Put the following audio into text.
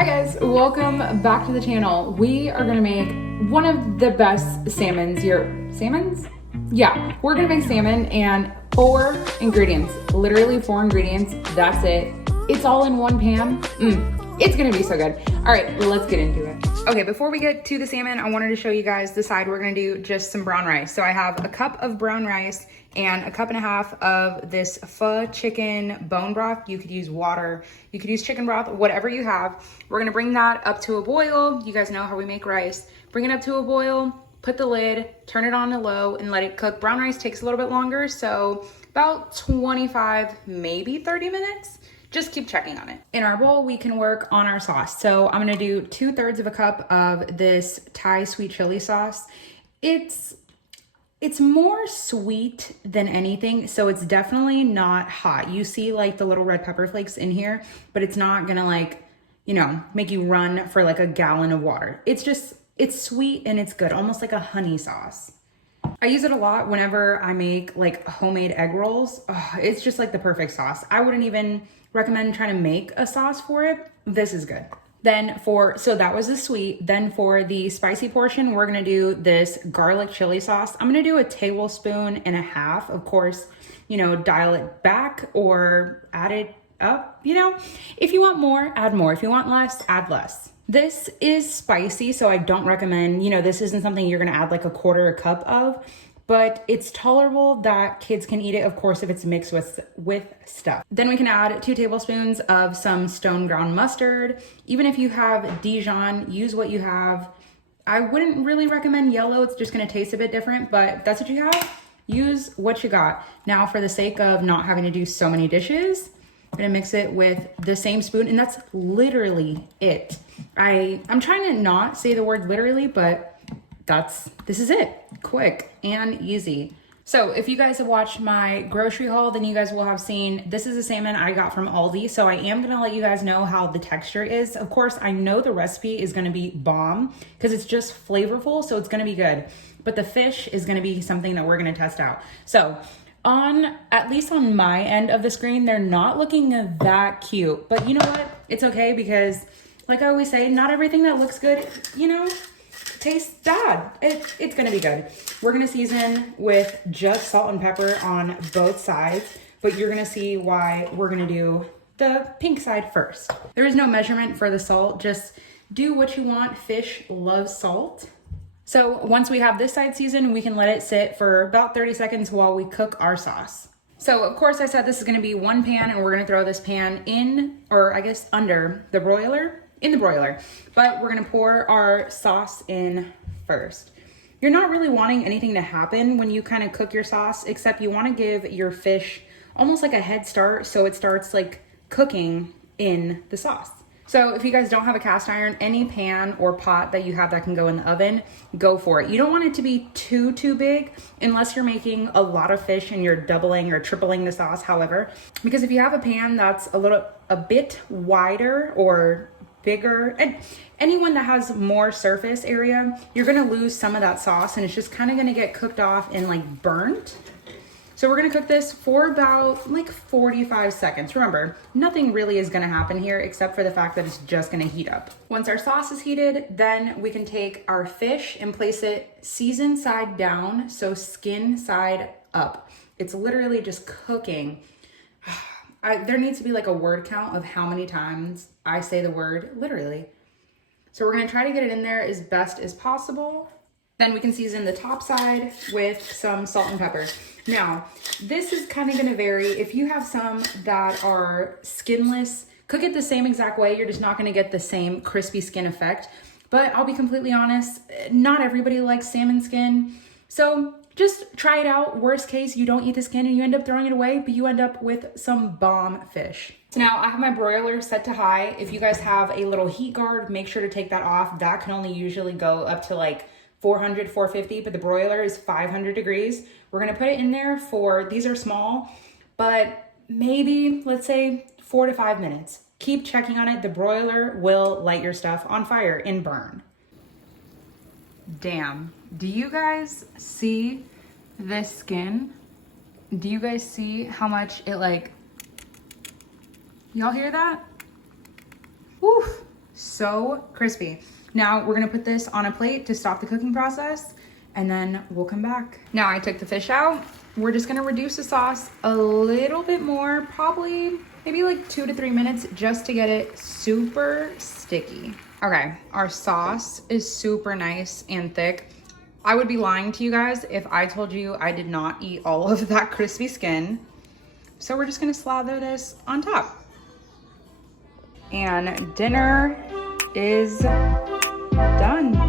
Hi guys, welcome back to the channel. We are gonna make one of the best salmons. Salmons? Yeah, we're gonna make salmon and 4 ingredients. Literally 4 ingredients, that's it. It's all in one pan. It's gonna be so good. All right, let's get into it. Okay, before we get to the salmon, I wanted to show you guys the side. We're gonna do just some brown rice. So I have a cup of brown rice and a cup and a half of this pho chicken bone broth. You could use water, you could use chicken broth, whatever you have. We're gonna bring that up to a boil. You guys know how we make rice. Bring it up to a boil, put the lid, turn it on to low and let it cook. Brown rice takes a little bit longer, so about 25, maybe 30 minutes. Just keep checking on it. In our bowl, we can work on our sauce. So I'm gonna do 2/3 of a cup of this Thai sweet chili sauce. It's more sweet than anything, so it's definitely not hot. You see like the little red pepper flakes in here, but it's not gonna like, you know, make you run for like a gallon of water. It's sweet and it's good, almost like a honey sauce. I use it a lot whenever I make like homemade egg rolls. It's just like the perfect sauce. I wouldn't even recommend trying to make a sauce for it. This is good. So that was the sweet. Then for the spicy portion, we're gonna do this garlic chili sauce. I'm gonna do 1.5 tablespoons. Of course, you know, dial it back or add it up, you know. If you want more, add more. If you want less, add less. This is spicy, so I don't recommend, you know, this isn't something you're gonna add like 1/4 cup of, but it's tolerable that kids can eat it, of course, if it's mixed with stuff. Then we can add 2 tablespoons of some stone ground mustard. Even if you have Dijon, use what you have. I wouldn't really recommend yellow, it's just gonna taste a bit different, but if that's what you have, use what you got. Now, for the sake of not having to do so many dishes, I'm gonna mix it with the same spoon, and that's literally it. I'm trying to not say the word literally, but this is it. Quick and easy. So if you guys have watched my grocery haul, then you guys will have seen this is a salmon I got from Aldi. So I am gonna let you guys know how the texture is. Of course, I know the recipe is gonna be bomb because it's just flavorful, so it's gonna be good. But the fish is gonna be something that we're gonna test out. So at least on my end of the screen, they're not looking that cute. But you know what? It's okay because like I always say, not everything that looks good, you know, tastes bad. It's gonna be good. We're gonna season with just salt and pepper on both sides, but you're gonna see why we're gonna do the pink side first. There is no measurement for the salt, just do what you want. Fish loves salt. So once we have this side seasoned, we can let it sit for about 30 seconds while we cook our sauce. So of course I said this is gonna be one pan and we're gonna throw this pan in, or I guess under the broiler, in the broiler, but we're gonna pour our sauce in first. You're not really wanting anything to happen when you kind of cook your sauce, except you wanna give your fish almost like a head start so it starts like cooking in the sauce. So if you guys don't have a cast iron, any pan or pot that you have that can go in the oven, go for it. You don't want it to be too big unless you're making a lot of fish and you're doubling or tripling the sauce, however. Because if you have a pan that's a bit wider or bigger, and anyone that has more surface area, you're gonna lose some of that sauce and it's just kind of gonna get cooked off and like burnt. So we're gonna cook this for about like 45 seconds. Remember, nothing really is gonna happen here except for the fact that it's just gonna heat up. Once our sauce is heated, then we can take our fish and place it seasoned side down, so skin side up. It's literally just cooking. There needs to be like a word count of how many times I say the word literally. So we're gonna try to get it in there as best as possible. Then we can season the top side with some salt and pepper. Now, this is kind of gonna vary. If you have some that are skinless, cook it the same exact way. You're just not gonna get the same crispy skin effect. But I'll be completely honest, not everybody likes salmon skin. So just try it out. Worst case, you don't eat the skin and you end up throwing it away, but you end up with some bomb fish. So now I have my broiler set to high. If you guys have a little heat guard, make sure to take that off. That can only usually go up to like 400, 450, but the broiler is 500 degrees. We're gonna put it in there for, these are small, but maybe let's say 4 to 5 minutes. Keep checking on it. The broiler will light your stuff on fire and burn. Damn, do you guys see this skin? Do you guys see how much it like, y'all hear that? Woof, So crispy. Now we're gonna put this on a plate to stop the cooking process, and then we'll come back. Now I took the fish out. We're just gonna reduce the sauce a little bit more, probably maybe like 2 to 3 minutes, just to get it super sticky. Okay, our sauce is super nice and thick. I would be lying to you guys if I told you I did not eat all of that crispy skin. So we're just gonna slather this on top. And dinner is done.